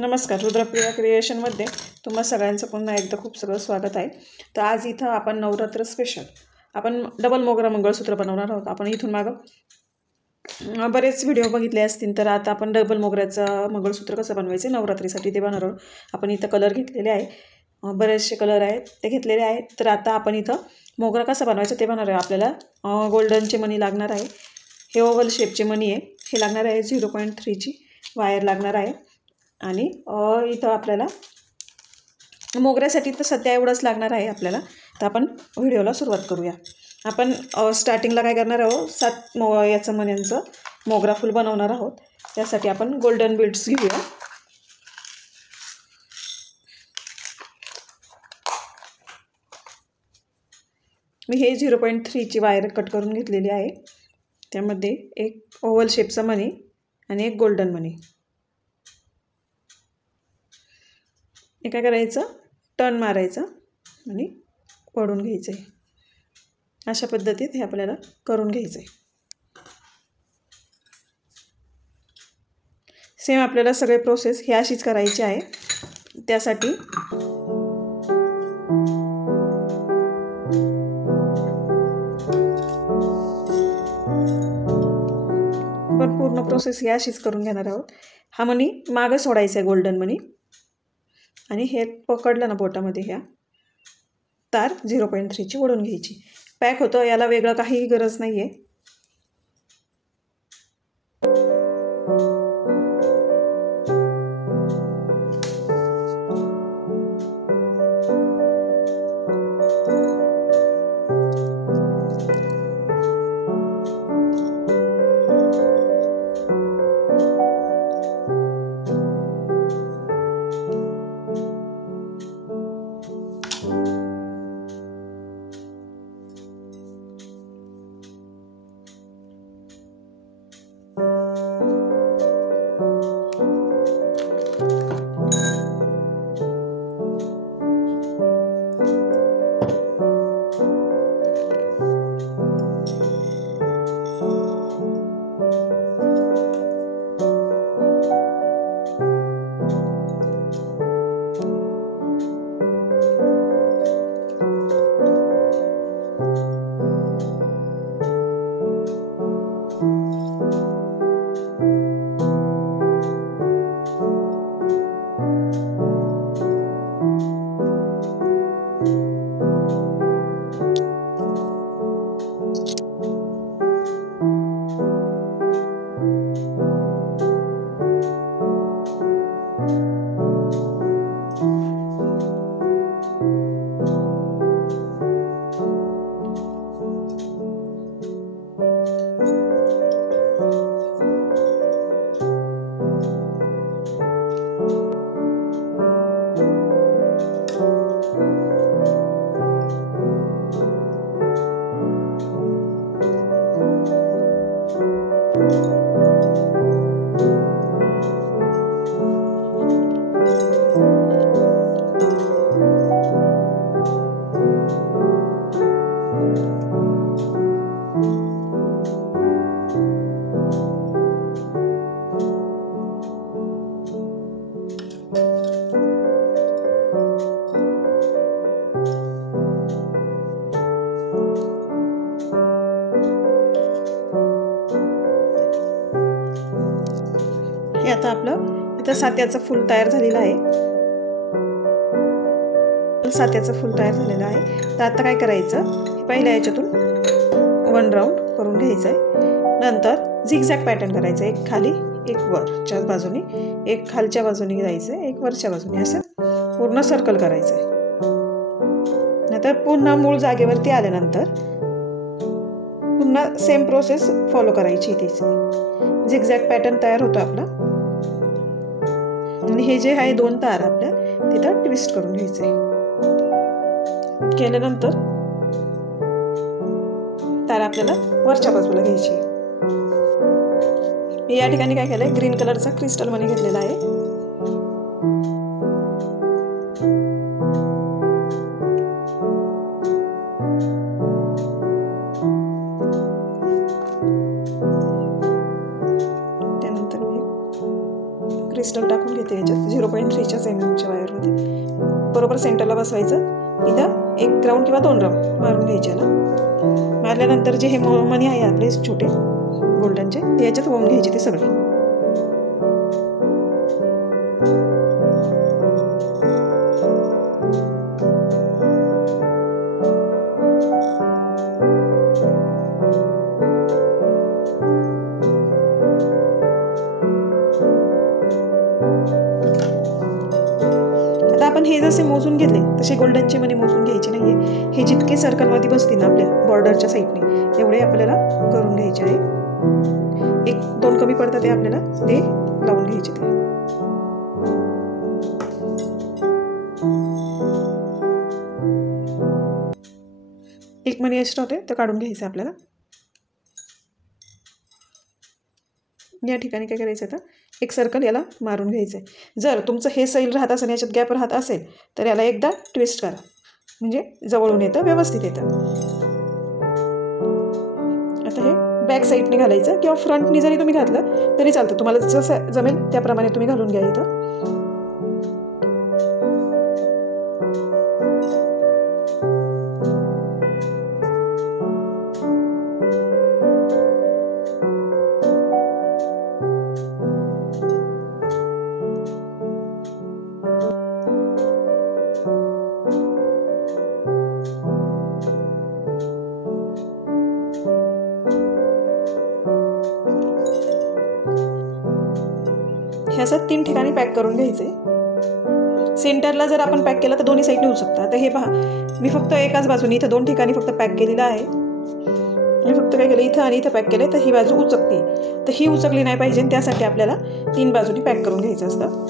नमस्कार, रुद्रप्रिया क्रिएशनमध्ये तुम्हा सगळ्यांचं पुन्हा एकदा खूप सगळं स्वागत आहे. तर आज इथं आपण नवरात्र स्पेशल आपण डबल मोगरा मंगळसूत्र बनवणार आहोत. आपण इथून मागं बरेच व्हिडिओ बघितले असतील, तर आता आपण डबल मोगऱ्याचं मंगळसूत्र कसं बनवायचं नवरात्रीसाठी ते बनवणार आहोत. आपण इथं कलर घेतलेले आहे, बरेचसे कलर आहेत ते घेतलेले आहेत. तर आता आपण इथं मोगरा कसा बनवायचं ते बनवणार आहे. आपल्याला गोल्डनचे मणी लागणार आहे, हे ओव्हल शेपचे मणी आहे, हे लागणार आहे 0.3ची वायर लागणार आहे. आणि इथं आपल्याला मोगऱ्यासाठी तर सध्या एवढंच लागणार आहे आपल्याला. तर आपण व्हिडिओला सुरुवात करूया. आपण स्टार्टिंगला काय करणार आहोत, 7 याचं मण्यांचं मोगरा फुल बनवणार आहोत. त्यासाठी आपण गोल्डन बीड्स घेऊया. मी हे 0.3ची वायर कट करून घेतलेली आहे. त्यामध्ये एक ओव्हल शेपचा मणी आणि एक गोल्डन मणी. हे काय करायचं, टर्न मारायचं आणि ओढून घ्यायचं आहे. अशा पद्धतीत हे आपल्याला करून घ्यायचं आहे. सेम आपल्याला सगळे प्रोसेस ही अशीच करायची आहे. त्यासाठी आपण पूर्ण प्रोसेस ही अशीच करून घेणार आहोत. हा मणी मागं सोडायचा आहे, गोल्डन मणी, आणि हे पकडलं ना बोटामध्ये, ह्या तार 0.3ची ओढून घ्यायची. पॅक होतं, याला वेगळं काही गरज नाही आहे. हे आता आपलं इथं सात्याचं फूल तयार झालेलं आहे. सात्याचं फूल तयार झालेलं आहे. तर आता काय करायचं, पहिल्या याच्यातून 1 राऊंड करून घ्यायचं आहे. नंतर झिगझॅग पॅटर्न करायचं, एक खाली एक वरच्या बाजूने, एक खालच्या बाजूने जायचं आहे, एक वरच्या बाजूने, असं पूर्ण सर्कल करायचं आहे. नंतर पुन्हा मूळ जागेवरती आल्यानंतर पुन्हा सेम प्रोसेस फॉलो करायची. तीच झिगझॅग पॅटर्न तयार होतो आपला. आणि हे जे आहे 2 तार आपल्या तिथं ट्विस्ट करून घ्यायचे. केल्यानंतर तार आपल्याला वरच्या बाजूला घ्यायची. या ठिकाणी काय केलंय, ग्रीन कलरचा क्रिस्टल मनी घेतलेला आहे. त्यानंतर मी क्रिस्टल टाकून घेते याच्यात 0.3च्या एमएमच्या वायरमध्ये. बरोबर सेंटरला बसवायचं. इथं 1 राऊंड किंवा 2 राऊंड मारून घ्यायचे याला. मारल्यानंतर जे हे मणी आहे आपले छोटे गोल्डनचे ते याच्यात वाहून घ्यायचे ते सगळे. आता आपण हे जसे मोजून घेतले तसे गोल्डनचे मणी मोजून घ्यायचे नाहीये. हे जितके सर्कलमध्ये बसतील ना आपल्या बॉर्डरच्या साईडने तेवढे आपल्याला करून घ्यायचे आहे. 1-2 कमी पडतात ते आपल्याला ते लावून घ्यायचे. ते एक मणी एक्स्ट्रा होते तर काढून घ्यायचं आपल्याला. या ठिकाणी काय करायचं, आता एक सर्कल याला मारून घ्यायचं आहे. जर तुमचं हे सैल राहत असेल, याच्यात गॅप राहत असेल तर याला एकदा ट्विस्ट करा, म्हणजे जवळून येतं, व्यवस्थित येतं. आता हे बॅक साईडने घालायचं किंवा फ्रंटने जरी तुम्ही घातलं तरी चालतं. तुम्हाला जसं जमेल त्याप्रमाणे तुम्ही घालून घ्या इथं. हे असं 3 ठिकाणी पॅक करून घ्यायचे. सेंटरला जर आपण पॅक केलं तर दोन्ही साईडने होऊ शकतं. आता हे पहा, मी फक्त एकाच बाजूने इथं 2 ठिकाणी फक्त पॅक केलेलं आहे. मी फक्त काय केलं, इथं आणि इथं पॅक केलं, तर ही बाजू उचकते. तर ही उचकली नाही पाहिजे, त्यासाठी आपल्याला 3 बाजूनी पॅक करून घ्यायचं असतं.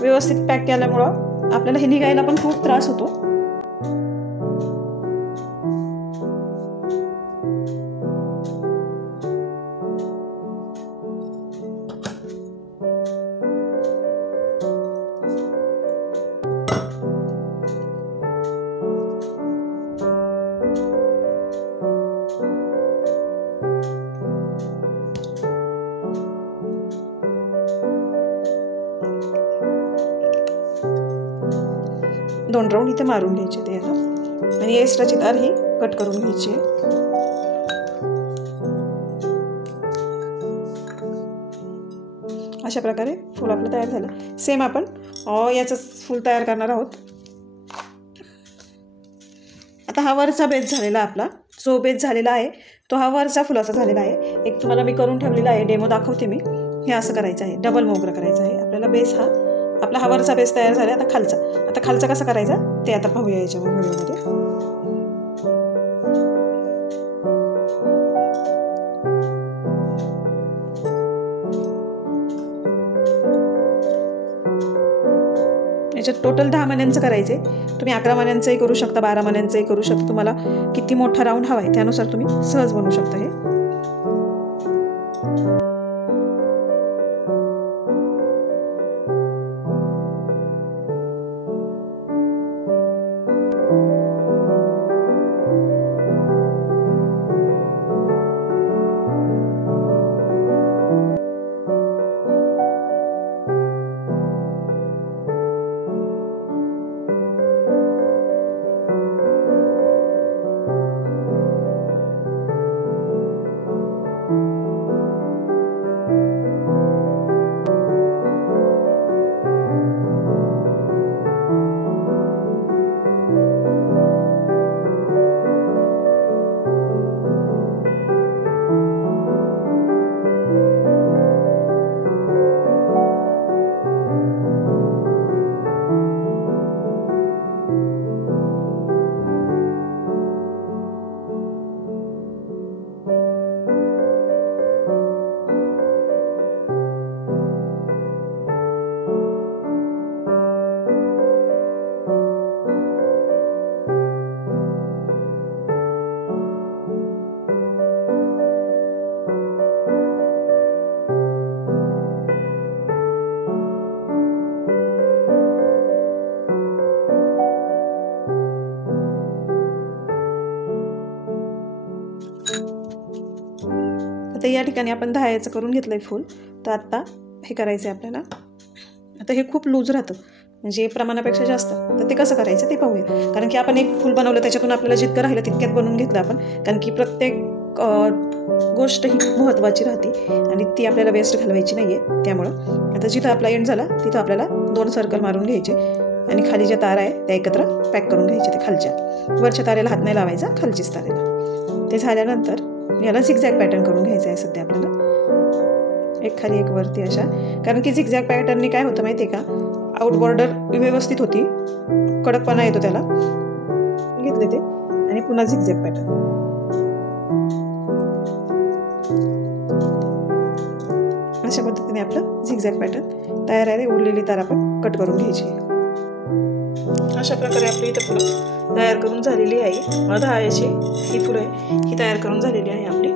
व्यवस्थित पॅक केल्यामुळं आपल्याला हे निघायला पण खूप त्रास होतो. दोन राऊंड इथे मारून घ्यायचे ते आता, आणि एक्स्ट्राची तार ही कट करून घ्यायची आहे. अशा प्रकारे फूल आपलं तयार झालं. सेम आपण याचं फूल तयार करणार आहोत. आता हा वरचा बेस झालेला आपला, जो बेस झालेला आहे तो हा वरचा फुलाचा झालेला आहे. एक तुम्हाला मी करून ठेवलेला आहे, डेमो दाखवते मी. हे असं करायचं आहे, डबल मोगरा करायचा आहे आपल्याला. बेस हा आपला हा वरचा बेस तयार झाला. आता खालचा कसा करायचा ते आता पाहूया याच्या व्हिडिओमध्ये. याच्यात टोटल 10 मण्यांचं करायचे. तुम्ही 11 मण्यांचंही करू शकता, 12 मण्यांचंही करू शकता. तुम्हाला किती मोठा राऊंड हवा आहे त्यानुसार तुम्ही सहज बनवू शकता हे. आता या ठिकाणी आपण 10 याचं करून घेतलं आहे फूल. तर आत्ता हे करायचं आहे आपल्याला. आता हे खूप लूज राहतं, म्हणजे प्रमाणापेक्षा जास्त. तर ते कसं करायचं ते पाहूया. कारण की आपण एक फूल बनवलं, त्याच्यातून आपल्याला जितकं राहिलं तितक्यात बनवून घेतलं आपण. कारण की प्रत्येक गोष्ट ही खूप महत्त्वाची राहते आणि ती आपल्याला वेस्ट घालवायची नाही आहे. त्यामुळं आता जिथं आपला एंड झाला तिथं आपल्याला 2 सर्कल मारून घ्यायचे आणि खाली ज्या तारा आहे त्या एकत्र पॅक करून घ्यायच्या. ते खालच्या वरच्या तारेला हात नाही लावायचा, खालचीच तारेला. ते झाल्यानंतर याला झिगझॅग पॅटर्न करून घ्यायचं आहे सध्या आपल्याला. एक खाली एक वरती अशा. कारण की झिगझॅग पॅटर्नने काय होतं माहिती आहे का, आउट बॉर्डर व्यवस्थित होती, कडकपणा येतो त्याला. घेतले ते आणि पुन्हा झिगझॅग पॅटर्न. अशा पद्धतीने आपलं झिगझॅग पॅटर्न तयार आहे. उरलेली तार आपण कट करून घ्यायची. अशा प्रकारे आपली इथं फुलं तयार करून झालेली आहे. 10 याची ही फुलं आहे, ही तयार करून झालेली आहे आपली.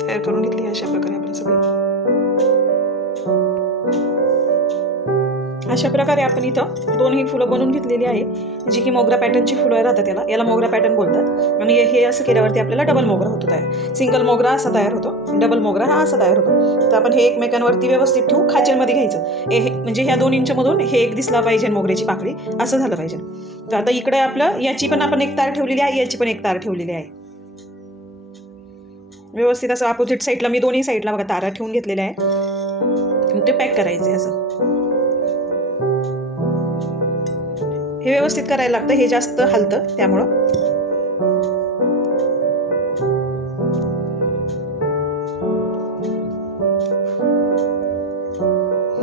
तयार करून घेतली अशा प्रकारे आपण सगळे. अशा प्रकारे आपण इथं 2 ही फुलं बनवून घेतलेली आहे, जी की मोगरा पॅटर्नची फुलं राहतात. याला मोगरा पॅटर्न बोलतात. आणि हे असं केल्यावरती आपल्याला डबल मोगरा होतो तयार. सिंगल मोगरा असा तयार होतो, डबल मोगरा हा असा तयार होतो. तर आपण हे एकमेकांवरती व्यवस्थित ठेवू, खाचेमध्ये घ्यायचं. म्हणजे ह्या 2 इंचमधून हे एक दिसला पाहिजे मोगऱ्याची पाकळी, असं झालं पाहिजे. तर आता इकडे आपलं याची पण आपण एक तार ठेवलेली आहे, याची पण एक तार ठेवलेली आहे. व्यवस्थित असं अपोजिट साईडला मी दोन्ही साईडला बघा तारा ठेवून घेतलेल्या आहे. ते पॅक करायचे असं. हे व्यवस्थित करायला लागतं, हे जास्त हलतं त्यामुळं.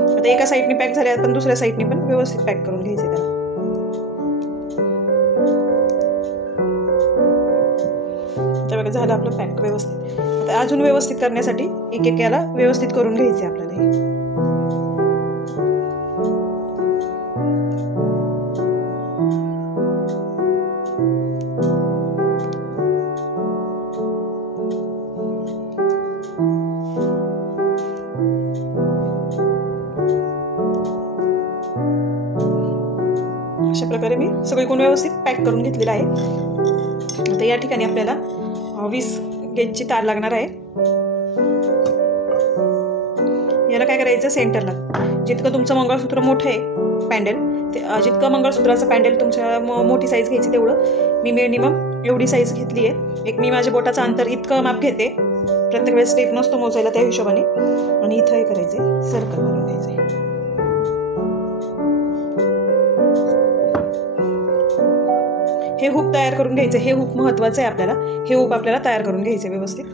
आता एका साईडने पॅक झाले, पण दुसऱ्या साईडने पण व्यवस्थित पॅक करून घ्यायचे त्याला. आता बघा झालं आपलं पॅक व्यवस्थित. आता अजून व्यवस्थित करण्यासाठी एक एक याला व्यवस्थित करून घ्यायचे आपल्याला हे. अशा प्रकारे मी सगळीकडून व्यवस्थित पॅक करून घेतलेला आहे. आता या ठिकाणी आपल्याला 20 गेजची तार लागणार आहे. याला काय करायचं, सेंटरला जितकं तुमचं मंगळसूत्र मोठं आहे पॅन्डल, जितकं मंगळसूत्राचं पॅन्डल तुमच्या मोठी साईज घ्यायची तेवढं. मी मिनिमम एवढी साईज घेतली आहे. एक मी माझ्या बोटाचं अंतर इतकं माप घेते. प्रत्येक वेळेस स्टेप नसतो मोजायला त्या हिशोबाने. आणि इथं हे करायचं, सर्कल मारून घ्यायचं. हे हुक तयार करून घ्यायचं. हे हुक महत्त्वाचं आहे आपल्याला. हे हुक आपल्याला तयार करून घ्यायचं व्यवस्थित.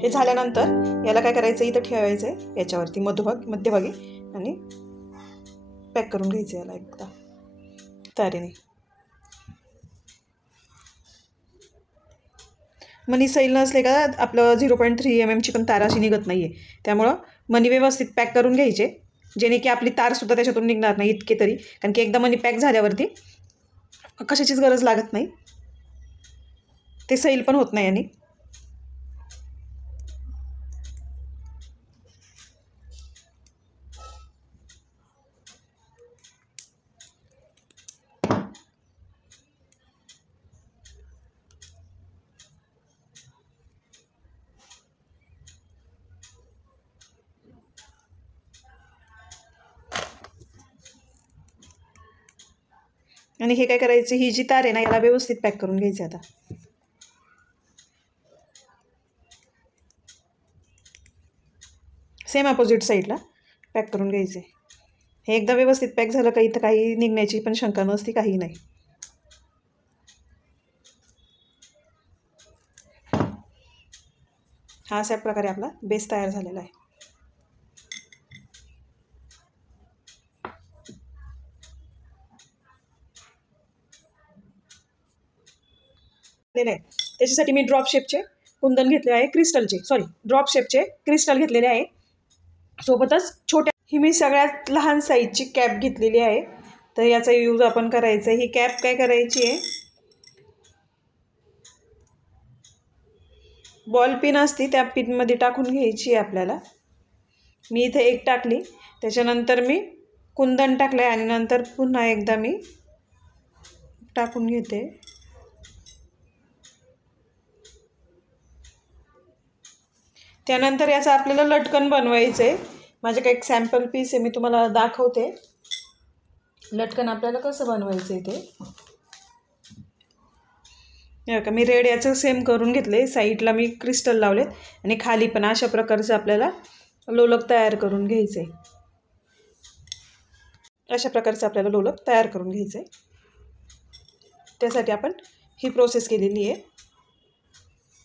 हे झाल्यानंतर याला काय करायचं, इथं ठेवायचं आहे याच्यावरती मध्यभागी आणि पॅक करून घ्यायचं याला एकदा तारेने. मनी सैल नसले का आपलं 0.3 mm ची पण तार अशी निघत नाही आहे. त्यामुळं मनी व्यवस्थित पॅक करून घ्यायचे, जेणे की आपली तारसुद्धा त्याच्यातून निघणार नाही इतके तरी. कारण की एकदा मनी पॅक झाल्यावरती कशाचीच गरज लागत नाही, ते सैल पण होत नाही. आणि हे काय करायचं, ही जी तार आहे ना याला व्यवस्थित पॅक करून घ्यायचं. आता सेम अपोजिट साईडला पॅक करून घ्यायचे. हे एकदा व्यवस्थित पॅक झालं का इथं काही निघण्याची पण शंका नसती, काही नाही. हा अशा प्रकारे आपला बेस तयार झालेला आहे. त्याच्यासाठी मी ड्रॉप शेपचे कुंदन घेतले आहे, ड्रॉप शेपचे क्रिस्टल घेतलेले आहे. सोबतच छोट्या ही मी सगळ्यात लहान साईजची कॅप घेतलेली आहे. तर याचा यूज आपण करायचा आहे. ही कॅप काय करायची आहे, बॉल पिन असते त्या पिनमध्ये टाकून घ्यायची आहे आपल्याला. मी इथे एक टाकली, त्याच्यानंतर मी कुंदन टाकले आणि नंतर पुन्हा एकदा मी टाकून घेते. त्यानंतर याचं आपल्याला लटकन बनवायचं आहे. माझ्याकडे एक सॅम्पल पीस आहे, मी तुम्हाला दाखवते लटकन आपल्याला कसं बनवायचं आहे ते. हे बघा, मी रेड याचं सेम करून घेतले. साईडला मी क्रिस्टल लावलेत आणि खाली पण अशा प्रकारचं आपल्याला लोलक तयार करून घ्यायचं आहे. अशा प्रकारचं आपल्याला लोलक तयार करून घ्यायचं आहे. त्यासाठी आपण ही प्रोसेस केलेली आहे.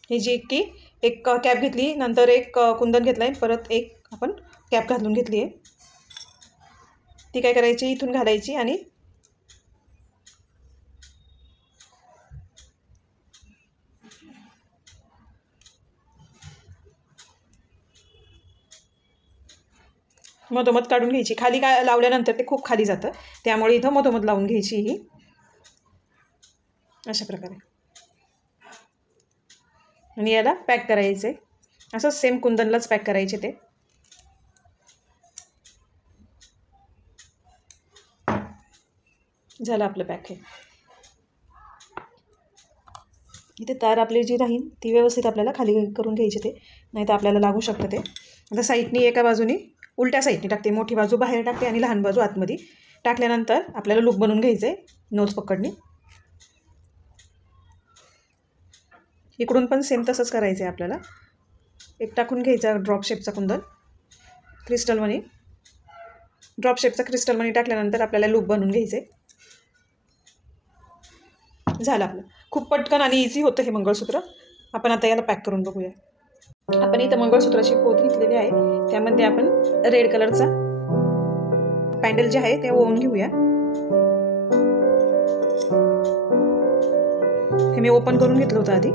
ही जी की एक कॅप घेतली, नंतर एक कुंदन घेतला आहे, परत एक आपण कॅप घालून घेतली आहे. ती काय करायची, इथून घालायची आणि मधोमध काढून घ्यायची. खाली काय लावल्यानंतर ते खूप खाली जातं, त्यामुळे इथं मधोमध लावून घ्यायची ही अशा प्रकारे. आणि याला पॅक करायचं आहे. असं सेम कुंदनलाच पॅक करायचे ते. झालं आपलं पॅक. हे इथे तार आपली जी राहील ती व्यवस्थित आपल्याला खाली करून घ्यायची ते, नाही तर आपल्याला लागू शकतं ते. आता साईडनी एका बाजूनी उलट्या साईडनी टाकते, मोठी बाजू बाहेर टाकते आणि लहान बाजू आतमध्ये टाकल्यानंतर आपल्याला लूप बनवून घ्यायचं आहे नोज पकडणी. इकडून पण सेम तसंच करायचं आहे आपल्याला. एक टाकून घ्यायचा ड्रॉप शेपचा कुंदन, क्रिस्टल मनी, ड्रॉप शेपचा क्रिस्टल मनी टाकल्यानंतर आपल्याला लूप बनवून घ्यायचं आहे. झालं आपलं. खूप पटकन आणि इझी होतं हे मंगळसूत्र. आपण आता याला पॅक करून बघूया. आपण इथं मंगळसूत्राची पोत घेतलेली आहे, त्यामध्ये आपण रेड कलरचा पॅन्डल जे आहे ते ओवून घेऊया. हे मी ओपन करून घेतलं होतं आधी.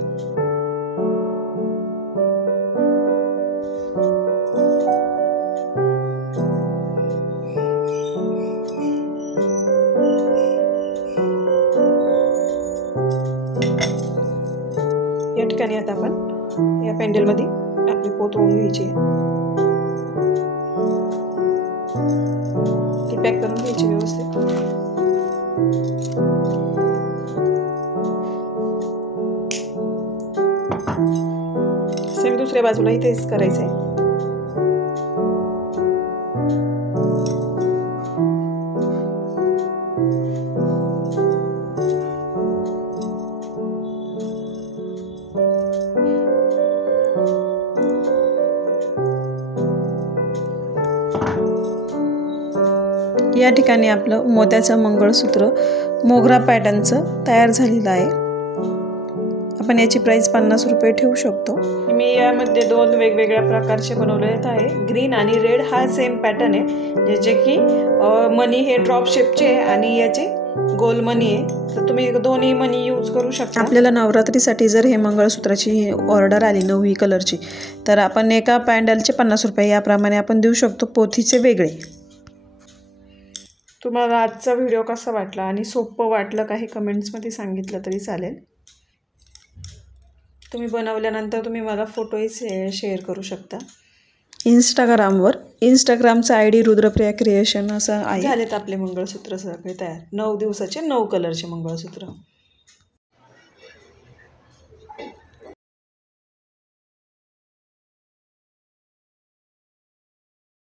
या ठिकाणी आता आपण या पॅन्डलमध्ये आपली पोत ओवून घ्यायची आहे. ती पॅक करून घ्यायची व्यवस्थित. सेम दुसऱ्या बाजूलाही तेच करायचं आहे. या ठिकाणी आपलं मोत्याचं मंगळसूत्र मोगरा पॅटर्नचं तयार झालेलं आहे. आपण याची प्राईस 50 रुपये ठेवू शकतो. मी यामध्ये 2 वेगवेगळ्या प्रकारचे बनवलेले आहे. ग्रीन आणि रेड हा सेम पॅटर्न आहे, ज्याचे की मनी हे ड्रॉप शेपचे आणि याचे गोल मनी आहे. तर तुम्ही दोन्ही मनी यूज करू शकता. आपल्याला नवरात्रीसाठी जर हे मंगळसूत्राची ऑर्डर आली 9 कलरची, तर आपण एका पॅन्डलचे 50 रुपये याप्रमाणे आपण देऊ शकतो. पोथीचे वेगळे. तुम्हाला आजचा व्हिडिओ कसा वाटला आणि सोपं वाटलं का हे कमेंट्समध्ये सांगितलं तरी चालेल. तुम्ही बनवल्यानंतर तुम्ही मला फोटोही शेअर करू शकता इंस्टाग्रामवर. इंस्टाग्रामचा ID रुद्रप्रिया क्रिएशन असं आहे. झालेत आपले मंगळसूत्र सगळे तयार. 9 दिवसाचे 9 कलरचे मंगळसूत्र.